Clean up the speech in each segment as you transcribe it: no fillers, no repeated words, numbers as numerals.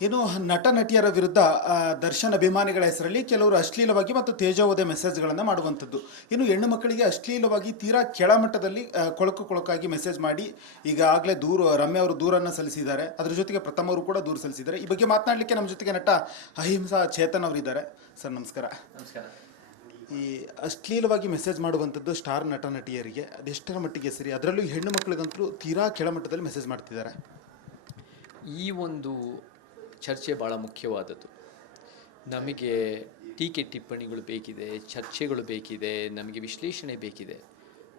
ಏನು ನಟ ನಟಿಯರ ವಿರುದ್ಧ ದರ್ಶನ್ ಅಭಿಮಾನಿಗಳ ಹೆಸರಲ್ಲಿ ಕೆಲವರು ಅಶ್ಲೀಲವಾಗಿ ಮತ್ತು ತೇಜೋವಧೆ ಮೆಸೇಜ್ಗಳನ್ನು ಮಾಡುವಂಥದ್ದು. ಇನ್ನು ಹೆಣ್ಣು ಮಕ್ಕಳಿಗೆ ಅಶ್ಲೀಲವಾಗಿ ತೀರಾ ಕೆಳಮಟ್ಟದಲ್ಲಿ ಕೊಳಕು ಕೊಳಕಾಗಿ ಮೆಸೇಜ್ ಮಾಡಿ ಈಗಾಗಲೇ ರಮ್ಯ ಅವರು ದೂರನ್ನು ಸಲ್ಲಿಸಿದ್ದಾರೆ. ಅದ್ರ ಜೊತೆಗೆ ಪ್ರಥಮ ಅವರು ಕೂಡ ದೂರು ಸಲ್ಲಿಸಿದ್ದಾರೆ. ಈ ಬಗ್ಗೆ ಮಾತನಾಡಲಿಕ್ಕೆ ನಮ್ಮ ಜೊತೆಗೆ ನಟ ಅಹಿಂಸಾ ಚೇತನ್ ಅವರಿದ್ದಾರೆ. ಸರ್ ನಮಸ್ಕಾರ. ನಮಸ್ಕಾರ. ಈ ಅಶ್ಲೀಲವಾಗಿ ಮೆಸೇಜ್ ಮಾಡುವಂಥದ್ದು ಸ್ಟಾರ್ ನಟ ನಟಿಯರಿಗೆ ಅದೆಷ್ಟರ ಮಟ್ಟಿಗೆ ಸರಿ? ಅದರಲ್ಲೂ ಹೆಣ್ಣು ಮಕ್ಕಳಿಗಂತೂ ತೀರಾ ಕೆಳಮಟ್ಟದಲ್ಲಿ ಮೆಸೇಜ್ ಮಾಡ್ತಿದ್ದಾರೆ. ಈ ಒಂದು ಚರ್ಚೆ ಭಾಳ ಮುಖ್ಯವಾದದ್ದು. ನಮಗೆ ಟೀಕೆ ಟಿಪ್ಪಣಿಗಳು ಬೇಕಿದೆ, ಚರ್ಚೆಗಳು ಬೇಕಿದೆ, ನಮಗೆ ವಿಶ್ಲೇಷಣೆ ಬೇಕಿದೆ.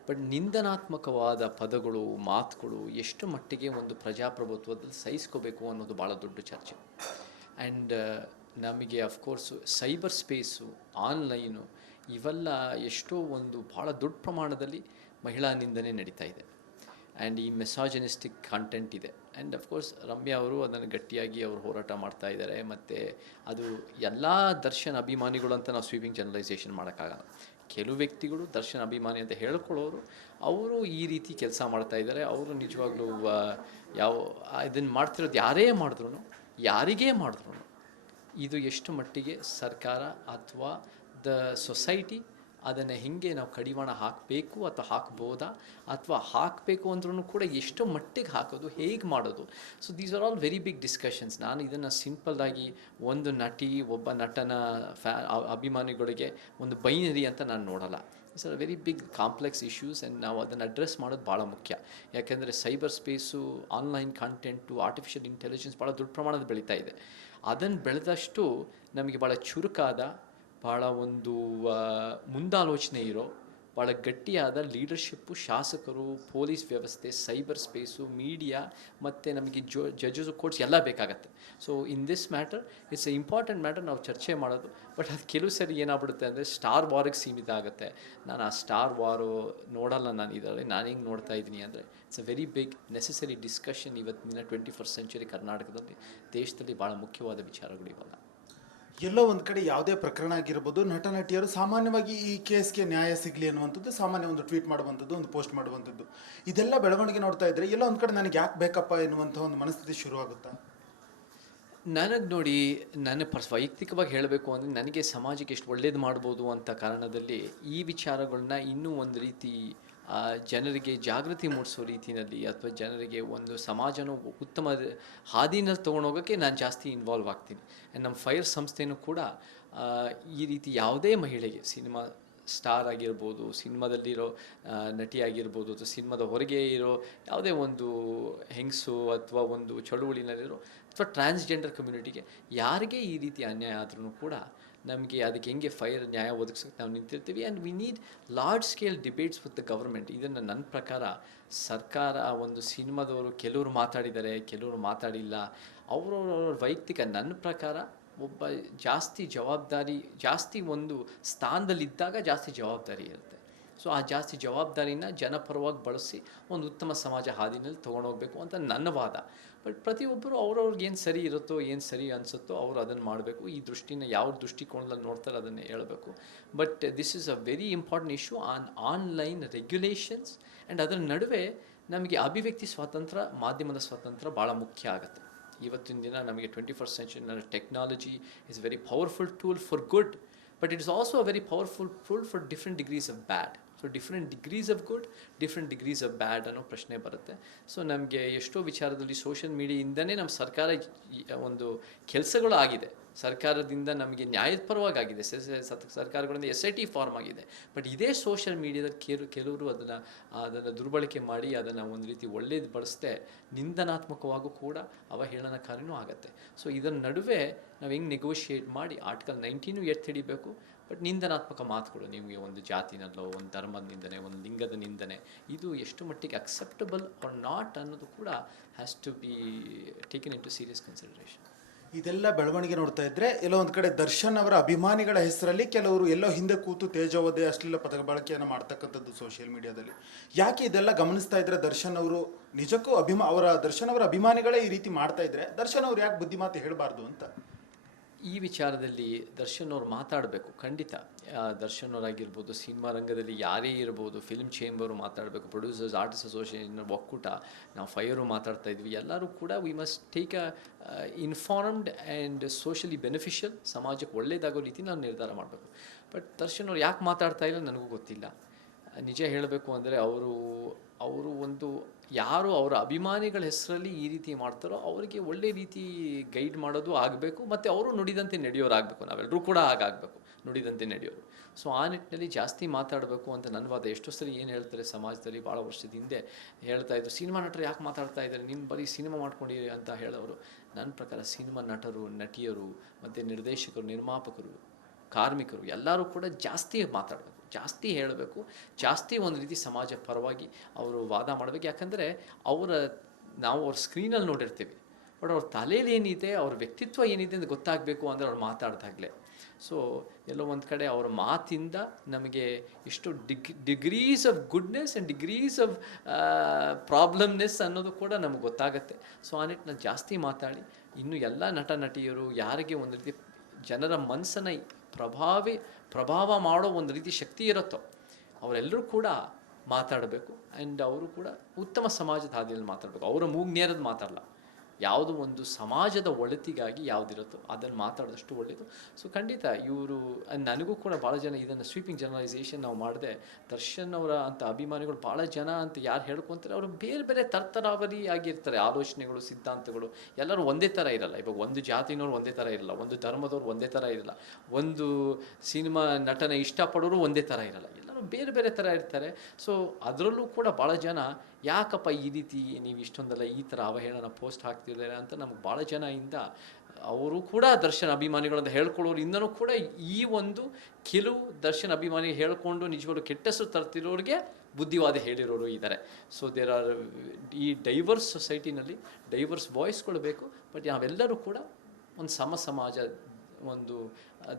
ಬಟ್ ನಿಂದನಾತ್ಮಕವಾದ ಪದಗಳು, ಮಾತುಗಳು ಎಷ್ಟು ಮಟ್ಟಿಗೆ ಒಂದು ಪ್ರಜಾಪ್ರಭುತ್ವದಲ್ಲಿ ಸಹಿಸ್ಕೋಬೇಕು ಅನ್ನೋದು ಭಾಳ ದೊಡ್ಡ ಚರ್ಚೆ. ಆ್ಯಂಡ್ ನಮಗೆ ಅಫ್ಕೋರ್ಸು ಸೈಬರ್ ಸ್ಪೇಸು, ಆನ್ಲೈನು ಇವೆಲ್ಲ ಎಷ್ಟೋ ಒಂದು ಭಾಳ ದೊಡ್ಡ ಪ್ರಮಾಣದಲ್ಲಿ ಮಹಿಳಾ ನಿಂದನೆ ನಡೀತಾ ಇದೆ. ಆ್ಯಂಡ್ ಈ ಮೆಸಾಜಿನಿಸ್ಟಿಕ್ ಕಂಟೆಂಟ್ ಇದೆ. ಆ್ಯಂಡ್ ಅಫ್ಕೋರ್ಸ್ ರಮ್ಯಾ ಅವರು ಅದನ್ನು ಗಟ್ಟಿಯಾಗಿ ಅವರು ಹೋರಾಟ ಮಾಡ್ತಾ ಇದ್ದಾರೆ. ಮತ್ತು ಅದು ಎಲ್ಲ ದರ್ಶನ್ ಅಭಿಮಾನಿಗಳು ಅಂತ ನಾವು ಸ್ವೀಪಿಂಗ್ ಜನರಲೈಸೇಷನ್ ಮಾಡೋಕ್ಕಾಗಲ್ಲ. ಕೆಲವು ವ್ಯಕ್ತಿಗಳು ದರ್ಶನ್ ಅಭಿಮಾನಿ ಅಂತ ಹೇಳ್ಕೊಳ್ಳೋರು ಅವರು ಈ ರೀತಿ ಕೆಲಸ ಮಾಡ್ತಾ ಇದ್ದಾರೆ. ಅವರು ನಿಜವಾಗ್ಲೂ ಇದನ್ನು ಮಾಡ್ತಿರೋದು ಯಾರಿಗೇ ಮಾಡಿದ್ರು ಇದು ಎಷ್ಟು ಮಟ್ಟಿಗೆ ಸರ್ಕಾರ ಅಥವಾ ದ ಸೊಸೈಟಿ ಅದನ್ನು ಹೇಗೆ ನಾವು ಕಡಿವಾಣ ಹಾಕಬೇಕು ಅಥವಾ ಹಾಕ್ಬೋದಾ, ಅಥವಾ ಹಾಕಬೇಕು ಅಂದ್ರೂ ಕೂಡ ಎಷ್ಟು ಮಟ್ಟಿಗೆ ಹಾಕೋದು, ಹೇಗೆ ಮಾಡೋದು. So these are all very big discussions. ನಾನು ಇದನ್ನು ಸಿಂಪಲ್ಲಾಗಿ ಒಂದು ನಟಿ, ಒಬ್ಬ ನಟನ ಅಭಿಮಾನಿಗಳಿಗೆ ಒಂದು ಬೈನರಿ ಅಂತ ನಾನು ನೋಡಲ್ಲ. It's a very big complex issues. And ನಾವು ಅದನ್ನು ಅಡ್ರೆಸ್ ಮಾಡೋದು ಭಾಳ ಮುಖ್ಯ. ಯಾಕೆಂದರೆ cyber space, online content, artificial intelligence ಭಾಳ ದೊಡ್ಡ ಪ್ರಮಾಣದ ಬೆಳೀತಾ ಇದೆ. ಅದನ್ನು ಬೆಳೆದಷ್ಟು ನಮಗೆ ಭಾಳ ಚುರುಕಾದ, ಭಾಳ ಒಂದು ಮುಂದಾಲೋಚನೆ ಇರೋ, ಭಾಳ ಗಟ್ಟಿಯಾದ ಲೀಡರ್ಶಿಪ್ಪು, ಶಾಸಕರು, ಪೊಲೀಸ್ ವ್ಯವಸ್ಥೆ, ಸೈಬರ್ ಸ್ಪೇಸು, ಮೀಡಿಯಾ ಮತ್ತು ನಮಗೆ ಜಡ್ಜಸ್, ಕೋರ್ಟ್ಸ್ ಎಲ್ಲ ಬೇಕಾಗತ್ತೆ. So in this matter it's A important matter ನಾವು ಚರ್ಚೆ ಮಾಡೋದು. ಬಟ್ ಅದು ಕೆಲವು ಸರಿ ಏನಾಗ್ಬಿಡುತ್ತೆ ಅಂದರೆ ಸ್ಟಾರ್ ವಾರಿಗೆ ಸೀಮಿತ ಆಗುತ್ತೆ. ನಾನು ಆ ಸ್ಟಾರ್ ವಾರು ನೋಡಲ್ಲ. ನಾನು ಇದರಲ್ಲಿ ನಾನು ಹೆಂಗೆ ನೋಡ್ತಾ ಇದ್ದೀನಿ ಅಂದರೆ it's a very big necessary discussion. ಇವತ್ತಿನ 21st ಸೆಂಚುರಿ ಕರ್ನಾಟಕದಲ್ಲಿ, ದೇಶದಲ್ಲಿ ಭಾಳ ಮುಖ್ಯವಾದ ವಿಚಾರಗಳು ಇವೆಲ್ಲ. ಎಲ್ಲೋ ಒಂದು ಕಡೆ ಯಾವುದೇ ಪ್ರಕರಣ ಆಗಿರ್ಬೋದು, ನಟ ನಟಿಯರು ಸಾಮಾನ್ಯವಾಗಿ ಈ ಕೇಸ್ಗೆ ನ್ಯಾಯ ಸಿಗಲಿ ಅನ್ನುವಂಥದ್ದು, ಸಾಮಾನ್ಯ ಒಂದು ಟ್ವೀಟ್ ಮಾಡುವಂಥದ್ದು, ಒಂದು ಪೋಸ್ಟ್ ಮಾಡುವಂಥದ್ದು, ಇದೆಲ್ಲ ಬೆಳವಣಿಗೆ ನೋಡ್ತಾ ಇದ್ರೆ ಎಲ್ಲೋ ಒಂದು ಕಡೆ ನನಗೆ ಯಾಕೆ ಬೇಕಪ್ಪ ಎನ್ನುವಂಥ ಒಂದು ಮನಸ್ಥಿತಿ ಶುರುವಾಗುತ್ತಾ? ನನಗೆ ನೋಡಿ, ನನ್ನ ವೈಯಕ್ತಿಕವಾಗಿ ಹೇಳಬೇಕು ಅಂದರೆ ನನಗೆ ಸಮಾಜಕ್ಕೆ ಎಷ್ಟು ಒಳ್ಳೇದು ಮಾಡ್ಬೋದು ಅಂತ ಕಾರಣದಲ್ಲಿ ಈ ವಿಚಾರಗಳನ್ನ ಇನ್ನೂ ಒಂದು ರೀತಿ ಜನರಿಗೆ ಜಾಗೃತಿ ಮೂಡಿಸೋ ರೀತಿಯಲ್ಲಿ, ಅಥವಾ ಜನರಿಗೆ ಒಂದು ಸಮಾಜನ ಉತ್ತಮ ಹಾದಿನಲ್ಲಿ ತೊಗೊಂಡೋಗೋಕ್ಕೆ ನಾನು ಜಾಸ್ತಿ ಇನ್ವಾಲ್ವ್ ಆಗ್ತೀನಿ. ಆ್ಯಂಡ್ ನಮ್ಮ ಫೈರ್ ಸಂಸ್ಥೆಯೂ ಕೂಡ ಈ ರೀತಿ ಯಾವುದೇ ಮಹಿಳೆಗೆ, ಸಿನಿಮಾ ಸ್ಟಾರ್ ಆಗಿರ್ಬೋದು, ಸಿನಿಮಾದಲ್ಲಿರೋ ನಟಿ ಆಗಿರ್ಬೋದು, ಅಥವಾ ಸಿನಿಮಾದ ಹೊರಗೆ ಇರೋ ಯಾವುದೇ ಒಂದು ಹೆಂಗಸು, ಅಥವಾ ಒಂದು ಚಳುವಳಿನಲ್ಲಿರೋ, ಅಥವಾ ಟ್ರಾನ್ಸ್ಜೆಂಡರ್ ಕಮ್ಯುನಿಟಿಗೆ ಯಾರಿಗೆ ಈ ರೀತಿ ಅನ್ಯಾಯ ಆದ್ರೂ ಕೂಡ ನಮಗೆ ಅದಕ್ಕೆ ಹೆಂಗೆ ಫೈರ್ ನ್ಯಾಯ ಒದಗಿಸೋಕ್ಕೆ ನಾವು ನಿಂತಿರ್ತೀವಿ. And we need large scale debates with the government. ಇದನ್ನು ನನ್ನ ಪ್ರಕಾರ ಸರ್ಕಾರ, ಒಂದು ಸಿನಿಮಾದವರು ಕೆಲವರು ಮಾತಾಡಿದ್ದಾರೆ, ಕೆಲವರು ಮಾತಾಡಿಲ್ಲ, ಅವರವ್ರ ವೈಯಕ್ತಿಕ. ನನ್ನ ಪ್ರಕಾರ ಒಬ್ಬ ಜಾಸ್ತಿ ಒಂದು ಸ್ಥಾನದಲ್ಲಿದ್ದಾಗ ಜಾಸ್ತಿ ಜವಾಬ್ದಾರಿ ಇರುತ್ತೆ. ಸೊ ಆ ಜಾಸ್ತಿ ಜವಾಬ್ದಾರಿನ ಜನಪರವಾಗಿ ಬಳಸಿ ಒಂದು ಉತ್ತಮ ಸಮಾಜ ಹಾದಿನಲ್ಲಿ ತೊಗೊಂಡೋಗ್ಬೇಕು ಅಂತ ನನ್ನ ವಾದ. ಬಟ್ ಪ್ರತಿಯೊಬ್ಬರು ಅವ್ರವ್ರಿಗೆ ಏನು ಸರಿ ಇರುತ್ತೋ, ಏನು ಸರಿ ಅನಿಸುತ್ತೋ ಅವರು ಅದನ್ನು ಮಾಡಬೇಕು. ಈ ದೃಷ್ಟಿನ ಯಾವ ದೃಷ್ಟಿಕೋನದಲ್ಲಿ ನೋಡ್ತಾರೆ ಅದನ್ನೇ ಹೇಳಬೇಕು. But this is a very important issue online regulations. And ಅದರ ನಡುವೆ ನಮಗೆ ಅಭಿವ್ಯಕ್ತಿ ಸ್ವಾತಂತ್ರ್ಯ, ಮಾಧ್ಯಮದ ಸ್ವಾತಂತ್ರ್ಯ ಭಾಳ ಮುಖ್ಯ ಆಗುತ್ತೆ. ಇವತ್ತಿನ ದಿನ ನಮಗೆ 21st ಸೆಂಚುರಿನಲ್ಲಿ technology is very powerful tool for good, but it is also a very powerful tool for different degrees of bad. So different degrees of good, different degrees of bad ಅನ್ನೋ ಪ್ರಶ್ನೆ ಬರುತ್ತೆ. ಸೊ ನಮಗೆ ಎಷ್ಟೋ ವಿಚಾರದಲ್ಲಿ social ಮೀಡಿಯಾಯಿಂದನೇ ನಮ್ಮ ಸರ್ಕಾರ ಒಂದು ಕೆಲಸಗಳು ಆಗಿದೆ. ಸರ್ಕಾರದಿಂದ ನಮಗೆ ನ್ಯಾಯದ ಪರವಾಗಿ ಆಗಿದೆ, ಸರ್ಕಾರಗಳಿಂದ SIT ಫಾರ್ಮ್ ಆಗಿದೆ. ಬಟ್ ಇದೇ ಸೋಷಿಯಲ್ ಮೀಡಿಯಾದ ಕೆಲವರು ಅದನ್ನು ದುರ್ಬಳಕೆ ಮಾಡಿ ಅದನ್ನು ಒಂದು ರೀತಿ ಒಳ್ಳೇದು ಬಳಸದೆ ನಿಂದನಾತ್ಮಕವಾಗೂ ಕೂಡ ಅವಹೇಳನಕಾರಿನೂ ಆಗುತ್ತೆ. ಸೊ ಇದರ ನಡುವೆ ನಾವು ಹೆಂಗೆ ನೆಗೋಷಿಯೇಟ್ ಮಾಡಿ ಆರ್ಟಿಕಲ್ 19 ಎತ್ತಿಡಿಬೇಕು. ಬಟ್ ನಿಂದನಾತ್ಮಕ ಮಾತುಗಳು, ನಿಮಗೆ ಒಂದು ಜಾತಿನಲ್ಲೋ, ಒಂದು ಧರ್ಮದ ನಿಂದನೆ, ಒಂದು ಲಿಂಗದ ನಿಂದನೆ, ಇದು ಎಷ್ಟು ಮಟ್ಟಿಗೆ ಅಕ್ಸೆಪ್ಟಬಲ್ ಆರ್ ನಾಟ್ ಅನ್ನೋದು ಕೂಡ has to be taken into serious consideration. ಇದೆಲ್ಲ ಬೆಳವಣಿಗೆ ನೋಡ್ತಾ ಇದ್ರೆ ಎಲ್ಲೋ ಒಂದು ಕಡೆ ದರ್ಶನ್ ಅವರ ಅಭಿಮಾನಿಗಳ ಹೆಸರಲ್ಲಿ ಕೆಲವರು ಎಲ್ಲೋ ಹಿಂದೆ ಕೂತು ತೇಜೋವಧೆ, ಅಶ್ಲೀಲ ಪದ ಬಳಕೆಯನ್ನು ಮಾಡ್ತಕ್ಕಂಥದ್ದು ಸೋಷಿಯಲ್ ಮೀಡಿಯಾದಲ್ಲಿ. ಯಾಕೆ ಇದೆಲ್ಲ ಗಮನಿಸ್ತಾ ಇದ್ರೆ ದರ್ಶನ್ ಅವರು ನಿಜಕ್ಕೂ ದರ್ಶನ್ ಅವರ ಅಭಿಮಾನಿಗಳೇ ಈ ರೀತಿ ಮಾಡ್ತಾ ಇದ್ರೆ ದರ್ಶನ್ ಅವರು ಯಾಕೆ ಬುದ್ಧಿಮಾತು ಹೇಳಬಾರ್ದು ಅಂತ? ಈ ವಿಚಾರದಲ್ಲಿ ದರ್ಶನ್ ಅವ್ರು ಮಾತಾಡಬೇಕು ಖಂಡಿತ. ದರ್ಶನ್ ಅವರಾಗಿರ್ಬೋದು, ಸಿನಿಮಾ ರಂಗದಲ್ಲಿ ಯಾರೇ ಇರ್ಬೋದು, ಫಿಲ್ಮ್ ಚೇಂಬರು ಮಾತಾಡಬೇಕು, ಪ್ರೊಡ್ಯೂಸರ್ಸ್ ಆರ್ಟಿಸ್ಟ್ ಅಸೋಸಿಯೇಷನ್ ಒಕ್ಕೂಟ, ನಾವು ಫೈರು ಮಾತಾಡ್ತಾ ಇದ್ವಿ, ಎಲ್ಲರೂ ಕೂಡ we must take a informed and socially beneficial, ಸಮಾಜಕ್ಕೆ ಒಳ್ಳೇದಾಗೋ ರೀತಿ ನಾವು ನಿರ್ಧಾರ ಮಾಡಬೇಕು. ಬಟ್ ದರ್ಶನ್ ಅವ್ರು ಯಾಕೆ ಮಾತಾಡ್ತಾ ಇಲ್ಲ ನನಗೂ ಗೊತ್ತಿಲ್ಲ. ನಿಜ ಹೇಳಬೇಕು ಅಂದರೆ ಅವರು ಒಂದು ಯಾರು ಅವರ ಅಭಿಮಾನಿಗಳ ಹೆಸರಲ್ಲಿ ಈ ರೀತಿ ಮಾಡ್ತಾರೋ ಅವರಿಗೆ ಒಳ್ಳೆ ರೀತಿ ಗೈಡ್ ಮಾಡೋದು ಆಗಬೇಕು, ಮತ್ತು ಅವರು ನುಡಿದಂತೆ ನಡೆಯೋರಾಗಬೇಕು. ನಾವೆಲ್ಲರೂ ಕೂಡ ಹಾಗಾಗಬೇಕು, ನುಡಿದಂತೆ ನಡೆಯೋರು. ಸೊ ಆ ನಿಟ್ಟಿನಲ್ಲಿ ಜಾಸ್ತಿ ಮಾತಾಡಬೇಕು ಅಂತ ನನ್ನ ವಾದ. ಎಷ್ಟೋ ಸರಿ ಏನು ಹೇಳ್ತಾರೆ ಸಮಾಜದಲ್ಲಿ, ಭಾಳ ವರ್ಷದ ಹಿಂದೆ ಹೇಳ್ತಾಯಿದ್ರು, ಸಿನಿಮಾ ನಟರು ಯಾಕೆ ಮಾತಾಡ್ತಾ ಇದ್ದಾರೆ, ನಿಮ್ಮ ಬರೀ ಸಿನಿಮಾ ಮಾಡ್ಕೊಂಡಿರಿ ಅಂತ ಹೇಳೋರು. ನನ್ನ ಪ್ರಕಾರ ಸಿನಿಮಾ ನಟರು, ನಟಿಯರು, ಮತ್ತು ನಿರ್ದೇಶಕರು, ನಿರ್ಮಾಪಕರು, ಕಾರ್ಮಿಕರು ಎಲ್ಲರೂ ಕೂಡ ಜಾಸ್ತಿ ಮಾತಾಡಬೇಕು, ಜಾಸ್ತಿ ಹೇಳಬೇಕು, ಜಾಸ್ತಿ ಒಂದು ರೀತಿ ಸಮಾಜ ಪರವಾಗಿ ಅವರು ವಾದ ಮಾಡಬೇಕು. ಯಾಕಂದರೆ ನಾವು ಅವ್ರ ಸ್ಕ್ರೀನಲ್ಲಿ ನೋಡಿರ್ತೀವಿ, ಬಟ್ ಅವ್ರ ತಲೆಯಲ್ಲಿ ಏನಿದೆ, ಅವ್ರ ವ್ಯಕ್ತಿತ್ವ ಏನಿದೆ ಅಂತ ಗೊತ್ತಾಗಬೇಕು ಅಂದರೆ ಅವ್ರು ಮಾತಾಡ್ದಾಗಲೇ. ಸೊ ಎಲ್ಲೋ ಒಂದು ಕಡೆ ಅವ್ರ ಮಾತಿಂದ ನಮಗೆ ಎಷ್ಟು degrees of goodness and degrees of problemness ಅನ್ನೋದು ಕೂಡ ನಮಗೆ ಗೊತ್ತಾಗುತ್ತೆ. ಸೊ ಆ ನಿಟ್ಟಿನಲ್ಲಿ ಜಾಸ್ತಿ ಮಾತಾಡಿ, ಇನ್ನು ಎಲ್ಲ ನಟ ನಟಿಯರು ಯಾರಿಗೆ ಒಂದು ರೀತಿ ಜನರ ಮನಸ್ಸನ್ನು ಪ್ರಭಾವ ಮಾಡೋ ಒಂದು ರೀತಿ ಶಕ್ತಿ ಇರುತ್ತೋ ಅವರೆಲ್ಲರೂ ಕೂಡ ಮಾತಾಡಬೇಕು. ಆ್ಯಂಡ್ ಅವರು ಕೂಡ ಉತ್ತಮ ಸಮಾಜದ ಹಾದಿಯಲ್ಲಿ ಮಾತಾಡಬೇಕು. ಅವರ ಮೂಗು ನೇರದ್ದು ಮಾತಾಡಲ್ಲ, ಯಾವುದು ಒಂದು ಸಮಾಜದ ಒಳಿತಿಗಾಗಿ ಯಾವುದಿರುತ್ತೋ ಅದನ್ನು ಮಾತಾಡಿದಷ್ಟು ಒಳ್ಳೆಯದು. ಸೊ ಖಂಡಿತ ಇವರು, ನನಗೂ ಕೂಡ ಭಾಳ ಜನ ಇದನ್ನು ಸ್ವೀಪಿಂಗ್ ಜನರಲೈಸೇಷನ್ ನಾವು ಮಾಡಿದೆ, ದರ್ಶನ್ ಅವರ ಅಂಥ ಅಭಿಮಾನಿಗಳು ಭಾಳ ಜನ ಅಂತ ಯಾರು ಹೇಳ್ಕೊತಾರೆ ಅವರು ಬೇರೆ ಬೇರೆ ತರ್ತರಾವರಿ ಆಗಿರ್ತಾರೆ. ಆಲೋಚನೆಗಳು, ಸಿದ್ಧಾಂತಗಳು ಎಲ್ಲರೂ ಒಂದೇ ಥರ ಇರಲ್ಲ. ಇವಾಗ ಒಂದು ಜಾತಿನವ್ರು ಒಂದೇ ಥರ ಇರಲ್ಲ, ಒಂದು ಧರ್ಮದವ್ರು ಒಂದೇ ಥರ ಇರಲ್ಲ, ಒಂದು ಸಿನಿಮಾ ನಟನ ಇಷ್ಟಪಡೋರು ಒಂದೇ ಥರ ಇರಲ್ಲ, ಎಲ್ಲರೂ ಬೇರೆ ಬೇರೆ ಥರ ಇರ್ತಾರೆ. ಸೊ ಅದರಲ್ಲೂ ಕೂಡ ಭಾಳ ಜನ ಯಾಕಪ್ಪ ಈ ರೀತಿ ನೀವು ಇಷ್ಟೊಂದೆಲ್ಲ ಈ ಥರ ಅವಹೇಳನ ಪೋಸ್ಟ್ ಹಾಕ್ತಿದ್ದಾರೆ ಅಂತ ನಮಗೆ ಭಾಳ ಜನ ಇಂದ ಅವರು ಕೂಡ ದರ್ಶನ್ ಅಭಿಮಾನಿಗಳು ಅಂತ ಹೇಳ್ಕೊಳ್ಳೋರು ಇಂದನೂ ಕೂಡ ಈ ಒಂದು ಕೆಲವು ದರ್ಶನ್ ಅಭಿಮಾನಿ ಹೇಳ್ಕೊಂಡು ನಿಜವಾಗ್ಲೂ ಕೆಟ್ಟ ಹೆಸರು ತರ್ತಿರೋರಿಗೆ ಬುದ್ಧಿವಾದ ಹೇಳಿರೋರು ಇದ್ದಾರೆ. ಸೊ ಈ ಡೈವರ್ಸ್ ಸೊಸೈಟಿನಲ್ಲಿ ಡೈವರ್ಸ್ ವಾಯ್ಸ್ಗಳು ಬೇಕು. ಬಟ್ ನಾವೆಲ್ಲರೂ ಕೂಡ ಒಂದು ಸಮಾಜ ಒಂದು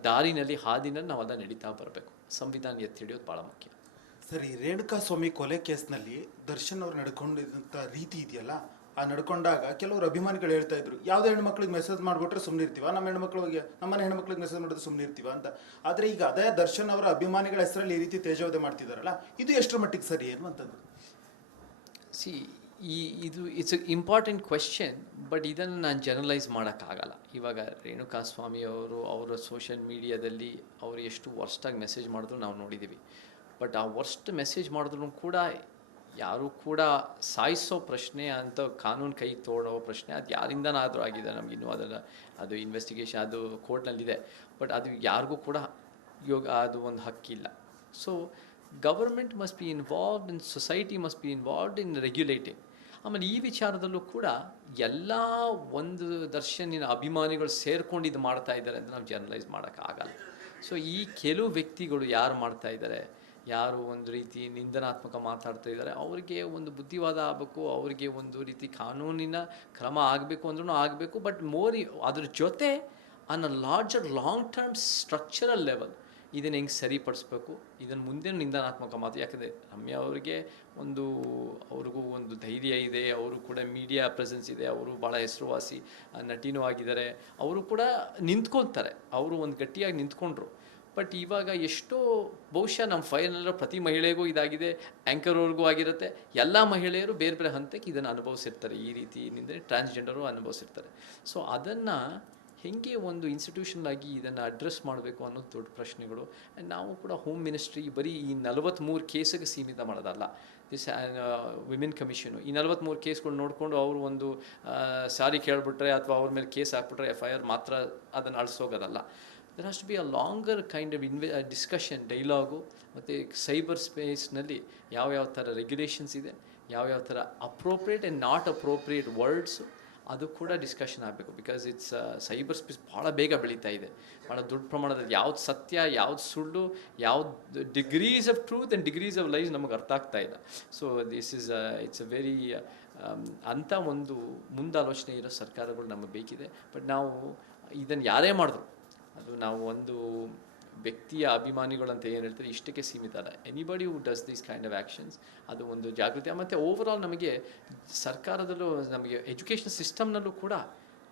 ದಾರಿನಲ್ಲಿ ಹಾದಿನಲ್ಲಿ ನಾವೆಲ್ಲ ನಡೀತಾ ಬರಬೇಕು. ಸಂವಿಧಾನ ಎತ್ತಿ ಹಿಡಿಯೋದು ಭಾಳ ಮುಖ್ಯ. ಸರಿ, ರೇಣುಕಾ ಸ್ವಾಮಿ ಕೊಲೆ ಕೇಸ್ನಲ್ಲಿ ದರ್ಶನ್ ಅವ್ರು ನಡ್ಕೊಂಡಿದ್ದಂಥ ರೀತಿ ಇದೆಯಲ್ಲ, ಆ ನಡ್ಕೊಂಡಾಗ ಕೆಲವರು ಅಭಿಮಾನಿಗಳು ಹೇಳ್ತಾ ಇದ್ರು, ಯಾವುದೇ ಹೆಣ್ಮಕ್ಳಿಗೆ ಮೆಸೇಜ್ ಮಾಡಿಬಿಟ್ರೆ ಸುಮ್ಮನೆ ಇರ್ತೀವ, ನಮ್ಮನೆ ಹೆಣ್ಮಕ್ಳಿಗೆ ಮೆಸೇಜ್ ಮಾಡಿದ್ರೆ ಸುಮ್ಮನೆ ಇರ್ತೀವ ಅಂತ. ಆದರೆ ಈಗ ಅದೇ ದರ್ಶನ್ ಅವರ ಅಭಿಮಾನಿಗಳ ಹೆಸರಲ್ಲಿ ಈ ರೀತಿ ತೇಜೋವಧೆ ಮಾಡ್ತಿದ್ದಾರಲ್ಲ, ಇದು ಎಷ್ಟರ ಮಟ್ಟಿಗೆ ಸರಿ ಅನ್ನುವಂಥದ್ದು? ಇಟ್ಸ್ ಇಂಪಾರ್ಟೆಂಟ್ ಕ್ವೆಶ್ಚನ್, ಬಟ್ ಇದನ್ನು ನಾನು ಜನರಲೈಸ್ ಮಾಡೋಕ್ಕಾಗಲ್ಲ. ಇವಾಗ ರೇಣುಕಾ ಸ್ವಾಮಿ ಅವರ ಸೋಷಿಯಲ್ ಮೀಡಿಯಾದಲ್ಲಿ ಅವರು ಎಷ್ಟು ವರ್ಸ್ಟಾಗಿ ಮೆಸೇಜ್ ಮಾಡಿದ್ರು ನಾವು ನೋಡಿದ್ದೀವಿ. ಬಟ್ ಆ ವರ್ಸ್ಟ್ ಮೆಸೇಜ್ ಮಾಡಿದ್ರು ಕೂಡ ಯಾರೂ ಕೂಡ ಸಾಯಿಸೋ ಪ್ರಶ್ನೆ ಅಂತ ಕಾನೂನು ಕೈ ತೋಡೋ ಪ್ರಶ್ನೆ ಅದು ಯಾರಿಂದನಾದರೂ ಆಗಿದೆ. ನಮಗಿನ್ನೂ ಅದು ಇನ್ವೆಸ್ಟಿಗೇಷನ್ ಅದು ಕೋರ್ಟ್ನಲ್ಲಿದೆ. ಬಟ್ ಅದು ಯಾರಿಗೂ ಕೂಡ ಅದು ಒಂದು ಹಕ್ಕಿಲ್ಲ. So government must be involved in society, must be involved in regulating. ಆಮೇಲೆ ಈ ವಿಚಾರದಲ್ಲೂ ಕೂಡ ಎಲ್ಲ ಒಂದು ದರ್ಶನಿನ ಅಭಿಮಾನಿಗಳು ಸೇರ್ಕೊಂಡು ಇದು ಮಾಡ್ತಾ ಇದ್ದಾರೆ ಅಂತ ನಾವು ಜನರಲೈಸ್ ಮಾಡೋಕ್ಕಾಗಲ್ಲ. ಸೊ ಈ ಕೆಲವು ವ್ಯಕ್ತಿಗಳು ಯಾರು ಮಾಡ್ತಾ ಇದ್ದಾರೆ, ಯಾರು ಒಂದು ರೀತಿ ನಿಂದನಾತ್ಮಕ ಮಾತಾಡ್ತಾ ಇದ್ದಾರೆ, ಅವರಿಗೆ ಒಂದು ಬುದ್ಧಿವಾದ ಆಗಬೇಕು, ಅವರಿಗೆ ಒಂದು ರೀತಿ ಕಾನೂನಿನ ಕ್ರಮ ಆಗಬೇಕು ಅಂದ್ರೂ ಆಗಬೇಕು. ಬಟ್ ಅದ್ರ ಜೊತೆ on a larger long term structural level ಇದನ್ನು ಹೆಂಗೆ ಸರಿಪಡಿಸ್ಬೇಕು, ಇದನ್ನು ಮುಂದೆ ನಿಂದನಾತ್ಮಕ ಮಾತು. ಯಾಕಂದರೆ ರಮ್ಯಾ ಅವ್ರಿಗೂ ಒಂದು ಧೈರ್ಯ ಇದೆ, ಅವರು ಕೂಡ ಮೀಡಿಯಾ ಪ್ರೆಸೆನ್ಸ್ ಇದೆ, ಅವರು ಭಾಳ ಹೆಸರುವಾಸಿ ನಟಿನೂ ಆಗಿದ್ದಾರೆ, ಅವರು ಕೂಡ ನಿಂತ್ಕೊಳ್ತಾರೆ, ಅವರು ಒಂದು ಗಟ್ಟಿಯಾಗಿ ನಿಂತ್ಕೊಂಡ್ರು. ಬಟ್ ಇವಾಗ ಎಷ್ಟೋ ಬಹುಶಃ ನಮ್ಮ ಫೈನಲ್ ಪ್ರತಿ ಮಹಿಳೆಗೂ ಇದಾಗಿದೆ, ಆ್ಯಂಕರ್ ಅವ್ರಿಗೂ ಆಗಿರುತ್ತೆ. ಎಲ್ಲ ಮಹಿಳೆಯರು ಬೇರೆ ಬೇರೆ ಹಂತಕ್ಕೆ ಇದನ್ನು ಅನುಭವಿಸಿರ್ತಾರೆ, ಈ ರೀತಿ ನಿಂದರೆ ಟ್ರಾನ್ಸ್ಜೆಂಡರು ಅನುಭವಿಸಿರ್ತಾರೆ. ಸೊ ಅದನ್ನು ಹೇಗೆ ಒಂದು ಇನ್ಸ್ಟಿಟ್ಯೂಷನ್ ಆಗಿ ಇದನ್ನು ಅಡ್ರೆಸ್ ಮಾಡಬೇಕು ಅನ್ನೋದು ದೊಡ್ಡ ಪ್ರಶ್ನೆಗಳು. ಆ್ಯಂಡ್ ನಾವು ಕೂಡ ಹೋಮ್ ಮಿನಿಸ್ಟ್ರಿ ಬರೀ ಈ 43 ಕೇಸಿಗೆ ಸೀಮಿತ ಮಾಡೋದಲ್ಲ. ವಿಮೆನ್ ಕಮಿಷನು ಈ 43 ಕೇಸ್ಗಳು ನೋಡಿಕೊಂಡು ಅವರು ಒಂದು ಸಾರಿ ಕೇಳಿಬಿಟ್ರೆ ಅಥವಾ ಅವ್ರ ಮೇಲೆ ಕೇಸ್ ಹಾಕ್ಬಿಟ್ರೆ FIR ಮಾತ್ರ ಅದನ್ನು ಅಳಿಸೋಗೋದಲ್ಲ. There has to be a longer kind of discussion, dialogue. ಮತ್ತು ಸೈಬರ್ ಸ್ಪೇಸ್ನಲ್ಲಿ ಯಾವ್ಯಾವ ಥರ ರೆಗ್ಯುಲೇಷನ್ಸ್ ಇದೆ, ಯಾವ್ಯಾವ ಥರ appropriate and not appropriate words, ಅದು ಕೂಡ ಡಿಸ್ಕಷನ್ ಆಗಬೇಕು. ಬಿಕಾಸ್ ಸೈಬರ್ ಸ್ಪೇಸ್ ಭಾಳ ಬೇಗ ಬೆಳೀತಾ ಇದೆ, ಭಾಳ ದೊಡ್ಡ ಪ್ರಮಾಣದಲ್ಲಿ ಯಾವ್ದು ಸತ್ಯ, ಯಾವ್ದು ಸುಳ್ಳು, ಯಾವ್ದು degrees of truth and degrees of lies ನಮಗೆ ಅರ್ಥ ಆಗ್ತಾ ಇಲ್ಲ. ಸೊ ಇಟ್ಸ್ ಅ ವೆರಿ ಅಂಥ ಒಂದು ಮುಂದಾಲೋಚನೆ ಇರೋ ಸರ್ಕಾರಗಳು ನಮಗೆ ಬೇಕಿದೆ. ಬಟ್ ನಾವು ಇದನ್ನು ಯಾರೇ ಮಾಡಿದ್ರು, ಅದು ನಾವು ಒಂದು ವ್ಯಕ್ತಿಯ ಅಭಿಮಾನಿಗಳು ಅಂತ ಏನು ಹೇಳ್ತಾರೆ ಇಷ್ಟಕ್ಕೆ ಸೀಮಿತ ಅಲ್ಲ. Anybody who does these kind of actions, ಅದು ಒಂದು ಜಾಗೃತಿ. ಮತ್ತು ಓವರಾಲ್ ನಮಗೆ ಸರ್ಕಾರದಲ್ಲೂ, ನಮಗೆ ಎಜುಕೇಷನ್ ಸಿಸ್ಟಮ್ನಲ್ಲೂ ಕೂಡ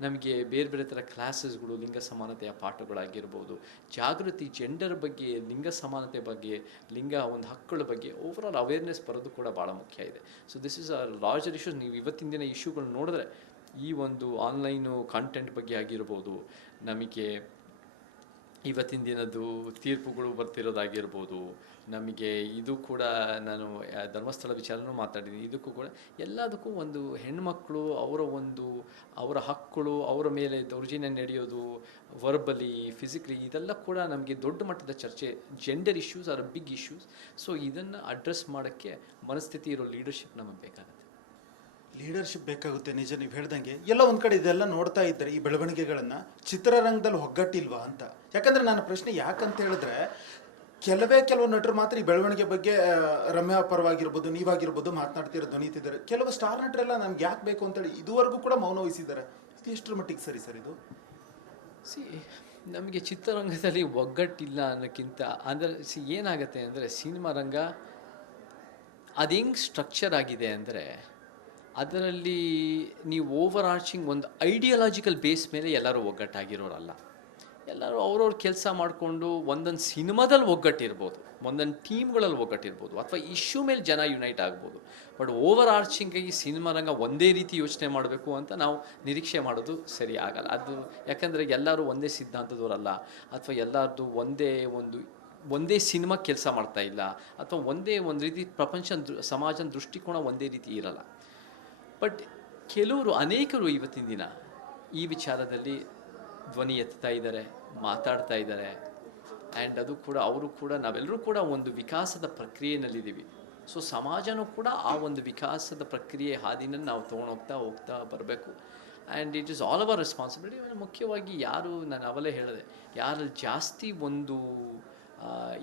ನಮಗೆ ಬೇರೆ ಬೇರೆ ಥರ ಕ್ಲಾಸಸ್ಗಳು, ಲಿಂಗ ಸಮಾನತೆಯ ಪಾಠಗಳಾಗಿರ್ಬೋದು, ಜಾಗೃತಿ, ಜೆಂಡರ್ ಬಗ್ಗೆ, ಲಿಂಗ ಸಮಾನತೆ ಬಗ್ಗೆ, ಲಿಂಗ ಒಂದು ಹಕ್ಕುಗಳ ಬಗ್ಗೆ ಓವರಾಲ್ ಅವೇರ್ನೆಸ್ ಬರೋದು ಕೂಡ ಭಾಳ ಮುಖ್ಯ ಇದೆ. So this is a larger issues. ನೀವು ಇವತ್ತಿನ ದಿನ ಇಶ್ಯೂಗಳು ನೋಡಿದ್ರೆ ಈ ಒಂದು ಆನ್ಲೈನು ಕಾಂಟೆಂಟ್ ಬಗ್ಗೆ ಆಗಿರ್ಬೋದು, ನಮಗೆ ಇವತ್ತಿನ ದಿನದ್ದು ತೀರ್ಪುಗಳು ಬರ್ತಿರೋದಾಗಿರ್ಬೋದು, ನಮಗೆ ಇದು ಕೂಡ ನಾನು ಧರ್ಮಸ್ಥಳ ವಿಚಾರನೂ ಮಾತಾಡಿದ್ದೀನಿ. ಇದಕ್ಕೂ ಕೂಡ ಎಲ್ಲದಕ್ಕೂ ಒಂದು ಹೆಣ್ಮಕ್ಳು ಅವರ ಹಕ್ಕುಗಳು, ಅವರ ಮೇಲೆ ದೌರ್ಜನ್ಯ ನಡೆಯೋದು, ವರ್ಬಲಿ, ಫಿಸಿಕಲಿ, ಇದೆಲ್ಲ ಕೂಡ ನಮಗೆ ದೊಡ್ಡ ಮಟ್ಟದ ಚರ್ಚೆ. Gender issues are big issues. So ಇದನ್ನು ಅಡ್ರೆಸ್ ಮಾಡೋಕ್ಕೆ ಮನಸ್ಥಿತಿ ಇರೋ ಲೀಡರ್ಶಿಪ್ ನಮಗೆ ಬೇಕಾಗುತ್ತೆ. ಲೀಡರ್ಶಿಪ್ ಬೇಕಾಗುತ್ತೆ, ನಿಜ. ನೀವು ಹೇಳ್ದಂಗೆ ಎಲ್ಲ ಒಂದು ಕಡೆ ಇದೆಲ್ಲ ನೋಡ್ತಾ ಇದ್ದರೆ ಈ ಬೆಳವಣಿಗೆಗಳನ್ನು ಚಿತ್ರರಂಗದಲ್ಲಿ ಒಗ್ಗಟ್ಟಿಲ್ವಾ ಅಂತ. ಯಾಕಂದರೆ ನನ್ನ ಪ್ರಶ್ನೆ ಯಾಕಂತ ಹೇಳಿದ್ರೆ, ಕೆಲವು ನಟರು ಮಾತ್ರ ಈ ಬೆಳವಣಿಗೆ ಬಗ್ಗೆ ರಮ್ಯಾ ಪರವಾಗಿರ್ಬೋದು, ನೀವಾಗಿರ್ಬೋದು ಮಾತನಾಡ್ತಿರೋ ಧ್ವನಿತಿದ್ದಾರೆ. ಕೆಲವು ಸ್ಟಾರ್ ನಟರೆಲ್ಲ ನಮ್ಗೆ ಯಾಕೆ ಬೇಕು ಅಂತೇಳಿ ಇದುವರೆಗೂ ಕೂಡ ಮೌನ ವಹಿಸಿದ್ದಾರೆ. ಎಷ್ಟರ ಮಟ್ಟಿಗೆ ಸರಿ ಸರ್ ಇದು? ನಮಗೆ ಚಿತ್ರರಂಗದಲ್ಲಿ ಒಗ್ಗಟ್ಟಿಲ್ಲ ಅನ್ನೋಕ್ಕಿಂತ ಏನಾಗುತ್ತೆ ಅಂದರೆ, ಸಿನಿಮಾ ರಂಗ ಅದು ಹೆಂಗೆ ಸ್ಟ್ರಕ್ಚರ್ ಆಗಿದೆ ಅಂದರೆ, ಅದರಲ್ಲಿ ನೀವು ಓವರ್ ಆರ್ಚಿಂಗ್ ಒಂದು ಐಡಿಯಾಲಜಿಕಲ್ ಬೇಸ್ ಮೇಲೆ ಎಲ್ಲರೂ ಒಗ್ಗಟ್ಟಾಗಿರೋರಲ್ಲ. ಎಲ್ಲರೂ ಅವ್ರವ್ರ ಕೆಲಸ ಮಾಡಿಕೊಂಡು ಒಂದೊಂದು ಸಿನಿಮಾದಲ್ಲಿ ಒಗ್ಗಟ್ಟಿರ್ಬೋದು, ಒಂದೊಂದು ಟೀಮ್ಗಳಲ್ಲಿ ಒಗ್ಗಟ್ಟಿರ್ಬೋದು, ಅಥವಾ ಇಶ್ಯೂ ಮೇಲೆ ಜನ ಯುನೈಟ್ ಆಗ್ಬೋದು. ಬಟ್ ಓವರ್ ಆರ್ಚಿಂಗಾಗಿ ಸಿನಿಮಾ ರಂಗ ಒಂದೇ ರೀತಿ ಯೋಚನೆ ಮಾಡಬೇಕು ಅಂತ ನಾವು ನಿರೀಕ್ಷೆ ಮಾಡೋದು ಸರಿ ಆಗಲ್ಲ. ಅದು ಯಾಕಂದರೆ ಎಲ್ಲರೂ ಒಂದೇ ಸಿದ್ಧಾಂತದವರಲ್ಲ, ಅಥವಾ ಎಲ್ಲರದ್ದು ಒಂದೇ ಸಿನಿಮಾ ಕೆಲಸ ಮಾಡ್ತಾ ಇಲ್ಲ, ಅಥವಾ ಒಂದೇ ಒಂದು ರೀತಿ ಸಮಾಜದ ದೃಷ್ಟಿಕೋನ ಒಂದೇ ರೀತಿ ಇರಲ್ಲ. ಬಟ್ ಅನೇಕರು ಇವತ್ತಿನ ದಿನ ಈ ವಿಚಾರದಲ್ಲಿ ಧ್ವನಿ ಎತ್ತಾ ಇದ್ದಾರೆ, ಮಾತಾಡ್ತಾ ಇದ್ದಾರೆ. ಆ್ಯಂಡ್ ಅದು ಕೂಡ ಅವರು ಕೂಡ ನಾವೆಲ್ಲರೂ ಕೂಡ ಒಂದು ವಿಕಾಸದ ಪ್ರಕ್ರಿಯೆಯಲ್ಲಿದ್ದೀವಿ. ಸೊ ಸಮಾಜನೂ ಕೂಡ ಆ ಒಂದು ವಿಕಾಸದ ಪ್ರಕ್ರಿಯೆ ಹಾದಿನಲ್ಲಿ ನಾವು ಹೋಗ್ತಾ ಬರಬೇಕು. And it is all our responsibility. ಮುಖ್ಯವಾಗಿ ನಾನು ಅವಲೇ ಹೇಳಿದೆ, ಯಾರಲ್ಲಿ ಜಾಸ್ತಿ ಒಂದು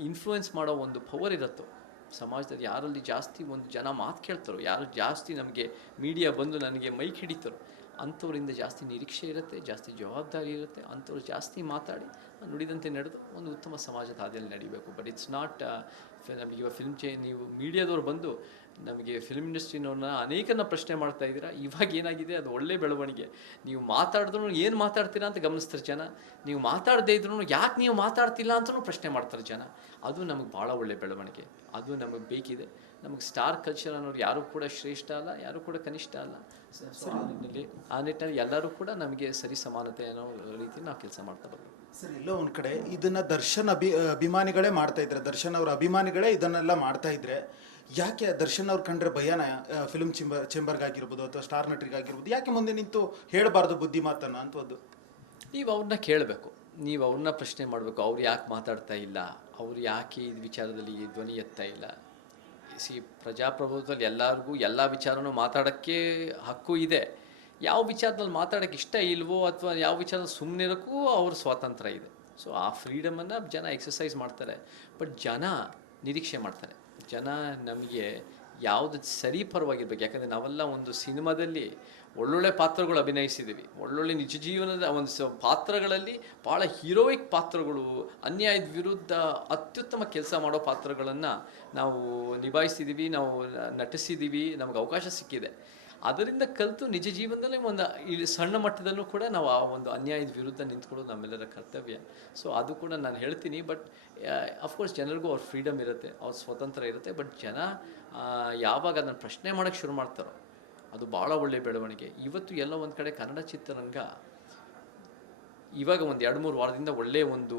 ಇನ್ಫ್ಲೂಯೆನ್ಸ್ ಮಾಡೋ ಒಂದು ಪವರ್ ಇರುತ್ತೋ ಸಮಾಜದಲ್ಲಿ, ಯಾರಲ್ಲಿ ಜಾಸ್ತಿ ಒಂದು ಜನ ಮಾತು ಕೇಳ್ತಾರೋ, ಯಾರು ಜಾಸ್ತಿ ನಮಗೆ ಮೀಡಿಯಾ ಬಂದು ನನಗೆ ಮೈಕ್ ಹಿಡಿತಾರೋ, ಅಂಥವರಿಂದ ಜಾಸ್ತಿ ನಿರೀಕ್ಷೆ ಇರುತ್ತೆ, ಜಾಸ್ತಿ ಜವಾಬ್ದಾರಿ ಇರುತ್ತೆ. ಅಂಥವ್ರು ಜಾಸ್ತಿ ಮಾತಾಡಿ ನುಡಿದಂತೆ ನಡೆದು ಒಂದು ಉತ್ತಮ ಸಮಾಜದ ಹಾದಿಯಲ್ಲಿ ನಡಿಬೇಕು. ಬಟ್ ಇಟ್ಸ್ ನಾಟ್ ನಮಗೆ ಇವಾಗ ನೀವು ಮೀಡಿಯಾದವ್ರು ಬಂದು ನಮಗೆ ಫಿಲ್ಮ್ ಇಂಡಸ್ಟ್ರಿನವ್ರನ್ನ ಅನೇಕರನ್ನ ಪ್ರಶ್ನೆ ಮಾಡ್ತಾ ಇದ್ದೀರಾ. ಇವಾಗ ಏನಾಗಿದೆ, ಅದು ಒಳ್ಳೆ ಬೆಳವಣಿಗೆ. ನೀವು ಮಾತಾಡಿದ್ರು ಏನು ಮಾತಾಡ್ತೀರಾ ಅಂತ ಗಮನಿಸ್ತಾರೆ ಜನ. ನೀವು ಮಾತಾಡದೇ ಇದ್ರೂ ಯಾಕೆ ನೀವು ಮಾತಾಡ್ತಿಲ್ಲ ಅಂತಲೂ ಪ್ರಶ್ನೆ ಮಾಡ್ತಾರೆ ಜನ. ಅದು ನಮಗೆ ಭಾಳ ಒಳ್ಳೆ ಬೆಳವಣಿಗೆ. ಅದು ನಮಗೆ ಬೇಕಿದೆ. ನಮಗೆ ಸ್ಟಾರ್ ಕಲ್ಚರ್ ಅನ್ನೋರು ಯಾರೂ ಕೂಡ ಶ್ರೇಷ್ಠ ಅಲ್ಲ, ಯಾರೂ ಕೂಡ ಕನಿಷ್ಠ ಅಲ್ಲ. ಆ ನಿಟ್ಟಿನಲ್ಲಿ ಎಲ್ಲರೂ ಕೂಡ ನಮಗೆ ಸರಿ ಸಮಾನತೆ ಅನ್ನೋ ರೀತಿ ನಾವು ಕೆಲಸ ಮಾಡ್ತಾ ಬರಬೇಕು. ಸರ್, ಎಲ್ಲೋ ಒಂದು ಕಡೆ ಇದನ್ನು ದರ್ಶನ್ ಅಭಿಮಾನಿಗಳೇ ಮಾಡ್ತಾ ಇದ್ದಾರೆ, ದರ್ಶನ್ ಅವರ ಅಭಿಮಾನಿಗಳೇ ಇದನ್ನೆಲ್ಲ ಮಾಡ್ತಾ ಇದ್ರೆ, ಯಾಕೆ ದರ್ಶನ್ ಅವ್ರು ಕಂಡ್ರೆ ಭಯನ ಫಿಲ್ಮ್ ಚೇಂಬರ್ಗಾಗಿರ್ಬೋದು ಅಥವಾ ಸ್ಟಾರ್ ನಟರಿಗಾಗಿರ್ಬೋದು, ಯಾಕೆ ಮುಂದೆ ನಿಂತು ಹೇಳಬಾರ್ದು ಬುದ್ಧಿ ಮಾತನ್ನು ಅಂತದ್ದು? ನೀವು ಅವ್ರನ್ನ ಕೇಳಬೇಕು, ನೀವು ಅವ್ರನ್ನ ಪ್ರಶ್ನೆ ಮಾಡಬೇಕು. ಅವ್ರು ಯಾಕೆ ಮಾತಾಡ್ತಾ ಇಲ್ಲ, ಅವ್ರು ಯಾಕೆ ಈ ವಿಚಾರದಲ್ಲಿ ಧ್ವನಿ ಎತ್ತಾ ಇಲ್ಲ? ಪ್ರಜಾಪ್ರಭುತ್ವದಲ್ಲಿ ಎಲ್ಲರಿಗೂ ಎಲ್ಲ ವಿಚಾರನೂ ಮಾತಾಡೋಕ್ಕೆ ಹಕ್ಕು ಇದೆ. ಯಾವ ವಿಚಾರದಲ್ಲಿ ಮಾತಾಡೋಕ್ಕೆ ಇಷ್ಟ ಇಲ್ವೋ ಅಥವಾ ಯಾವ ವಿಚಾರದಲ್ಲಿ ಸುಮ್ಮನಿರೋಕ್ಕೂ ಅವ್ರ ಸ್ವಾತಂತ್ರ್ಯ ಇದೆ. ಸೊ ಆ ಫ್ರೀಡಮನ್ನು ಜನ ಎಕ್ಸಸೈಸ್ ಮಾಡ್ತಾರೆ. ಬಟ್ ಜನ ನಿರೀಕ್ಷೆ ಮಾಡ್ತಾರೆ. ಜನ ನಮಗೆ ಯಾವುದು ಸರಿ ಪರವಾಗಿರ್ಬೇಕು. ಯಾಕಂದರೆ ನಾವೆಲ್ಲ ಒಂದು ಸಿನಿಮಾದಲ್ಲಿ ಒಳ್ಳೊಳ್ಳೆ ಪಾತ್ರಗಳು ಅಭಿನಯಿಸಿದ್ದೀವಿ. ಒಳ್ಳೊಳ್ಳೆ ನಿಜ ಜೀವನದ ಒಂದು ಪಾತ್ರಗಳಲ್ಲಿ ಭಾಳ ಹೀರೋಯಿಕ್ ಪಾತ್ರಗಳು, ಅನ್ಯಾಯದ ವಿರುದ್ಧ ಅತ್ಯುತ್ತಮ ಕೆಲಸ ಮಾಡೋ ಪಾತ್ರಗಳನ್ನು ನಾವು ನಿಭಾಯಿಸಿದ್ದೀವಿ, ನಾವು ನಟಿಸಿದ್ದೀವಿ, ನಮಗೆ ಅವಕಾಶ ಸಿಕ್ಕಿದೆ. ಅದರಿಂದ ಕಲಿತು ನಿಜ ಜೀವನದಲ್ಲಿ ಒಂದು ಸಣ್ಣ ಮಟ್ಟದಲ್ಲೂ ಕೂಡ ನಾವು ಆ ಒಂದು ಅನ್ಯಾಯದ ವಿರುದ್ಧ ನಿಂತ್ಕೊಳ್ಳೋದು ನಮ್ಮೆಲ್ಲರ ಕರ್ತವ್ಯ. ಸೊ ಅದು ಕೂಡ ನಾನು ಹೇಳ್ತೀನಿ. ಬಟ್ ಅಫ್ಕೋರ್ಸ್ ಜನರಿಗೂ ಅವ್ರ ಫ್ರೀಡಮ್ ಇರುತ್ತೆ, ಅವ್ರ ಸ್ವತಂತ್ರ ಇರುತ್ತೆ. ಬಟ್ ಜನ ಯಾವಾಗ ಅದನ್ನು ಪ್ರಶ್ನೆ ಮಾಡೋಕ್ಕೆ ಶುರು ಮಾಡ್ತಾರೋ ಅದು ಭಾಳ ಒಳ್ಳೆಯ ಬೆಳವಣಿಗೆ. ಇವತ್ತು ಎಲ್ಲ ಒಂದು ಕಡೆ ಕನ್ನಡ ಚಿತ್ರರಂಗ ಇವಾಗ ಒಂದು 2-3 ವಾರದಿಂದ ಒಳ್ಳೆಯ ಒಂದು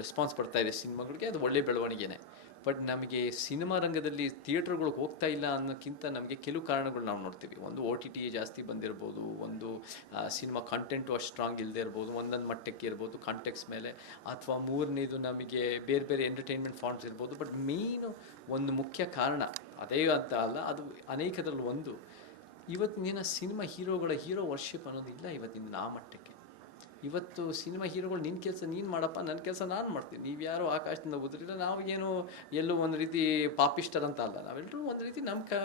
ರೆಸ್ಪಾನ್ಸ್ ಬರ್ತಾ ಇದೆ ಸಿನಿಮಾಗಳಿಗೆ. ಅದು ಒಳ್ಳೆಯ ಬೆಳವಣಿಗೆನೇ. ಬಟ್ ನಮಗೆ ಸಿನಿಮಾ ರಂಗದಲ್ಲಿ ಥಿಯೇಟ್ರ್ಗಳಿಗೆ ಹೋಗ್ತಾ ಇಲ್ಲ ಅನ್ನೋಕ್ಕಿಂತ ನಮಗೆ ಕೆಲವು ಕಾರಣಗಳು ನಾವು ನೋಡ್ತೀವಿ. ಒಂದು OTT ಜಾಸ್ತಿ ಬಂದಿರ್ಬೋದು, ಒಂದು ಸಿನಿಮಾ ಕಂಟೆಂಟು ಅಷ್ಟು ಸ್ಟ್ರಾಂಗ್ ಇಲ್ಲದೆ ಇರ್ಬೋದು, ಒಂದೊಂದು ಮಟ್ಟಕ್ಕೆ ಇರ್ಬೋದು ಕಾಂಟೆಕ್ಸ್ ಮೇಲೆ, ಅಥವಾ ಮೂರನೇದು ನಮಗೆ ಬೇರೆ ಬೇರೆ ಎಂಟರ್ಟೈನ್ಮೆಂಟ್ ಫಾರ್ಮ್ಸ್ ಇರ್ಬೋದು. ಬಟ್ ಮೇಯ್ನು ಒಂದು ಮುಖ್ಯ ಕಾರಣ ಅದೇ ಅಂತ ಅಲ್ಲ, ಅದು ಅನೇಕದ್ರಲ್ಲಿ ಒಂದು, ಇವತ್ತಿನ ದಿನ ಸಿನಿಮಾ ಹೀರೋ ವರ್ಷಿಪ್ ಅನ್ನೋದು ಇಲ್ಲ ಇವತ್ತಿನ ದಿನ ಆ ಮಟ್ಟಕ್ಕೆ. ಇವತ್ತು ಸಿನಿಮಾ ಹೀರೋಗಳು ನಿನ್ನ ಕೆಲಸ ನೀನು ಮಾಡಪ್ಪ, ನನ್ನ ಕೆಲಸ ನಾನು ಮಾಡ್ತೀನಿ, ನೀವು ಯಾರೋ ಆಕಾಶದಿಂದ ಉದುರಿಲ್ಲ, ನಾವು ಏನು ಎಲ್ಲೂ ಒಂದು ರೀತಿ ಪಾಪಿಷ್ಟರಂತ ಅಲ್ಲ, ನಾವೆಲ್ಲರೂ ಒಂದು ರೀತಿ ನಮ್ಮ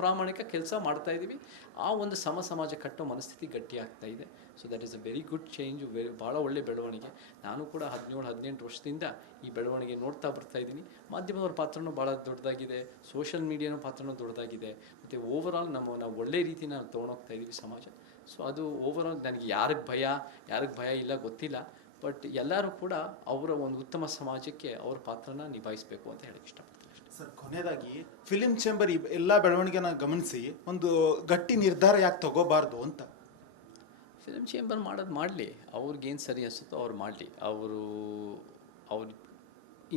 ಪ್ರಾಮಾಣಿಕ ಕೆಲಸ ಮಾಡ್ತಾಯಿದ್ದೀವಿ. ಆ ಒಂದು ಸಮಾಜ ಕಟ್ಟೋ ಮನಸ್ಥಿತಿ ಗಟ್ಟಿ ಆಗ್ತಾ ಇದೆ. So that is a very good change, ಭಾಳ ಒಳ್ಳೆ ಬೆಳವಣಿಗೆ. ನಾನು ಕೂಡ 17-18 ವರ್ಷದಿಂದ ಈ ಬೆಳವಣಿಗೆ ನೋಡ್ತಾ ಬರ್ತಾಯಿದ್ದೀನಿ. ಮಾಧ್ಯಮದವ್ರ ಪಾತ್ರನೂ ಭಾಳ ದೊಡ್ಡದಾಗಿದೆ, ಸೋಷಿಯಲ್ ಮೀಡಿಯಾನ ಪಾತ್ರನೂ ದೊಡ್ಡದಾಗಿದೆ. ಮತ್ತು ಓವರಾಲ್ ನಾವು ಒಳ್ಳೆ ರೀತಿ ನಾವು ತೊಗೊಂಡೋಗ್ತಾ ಇದ್ದೀವಿ ಸಮಾಜ. ಸೊ ಅದು ಓವರಾಲ್ ನನಗೆ ಯಾರಿಗೆ ಭಯ ಇಲ್ಲ ಗೊತ್ತಿಲ್ಲ, ಬಟ್ ಎಲ್ಲರೂ ಕೂಡ ಅವರ ಒಂದು ಉತ್ತಮ ಸಮಾಜಕ್ಕೆ ಅವ್ರ ಪಾತ್ರನ ನಿಭಾಯಿಸಬೇಕು ಅಂತ ಹೇಳಕ್ಕೆ ಇಷ್ಟಪಡ್ತೀನಿ. ಸರ್, ಕೊನೆಯದಾಗಿ ಫಿಲಿಂ ಚೇಂಬರ್ ಈ ಎಲ್ಲ ಬೆಳವಣಿಗೆನ ಗಮನಿಸಿ ಒಂದು ಗಟ್ಟಿ ನಿರ್ಧಾರ ಯಾಕೆ ತಗೋಬಾರ್ದು ಅಂತ. ಫಿಲ್ಮ್ ಚೇಂಬರ್ ಮಾಡೋದು ಮಾಡಲಿ, ಅವ್ರಿಗೇನು ಸರಿ ಅನಿಸುತ್ತೋ ಅವ್ರು ಮಾಡಲಿ, ಅವರು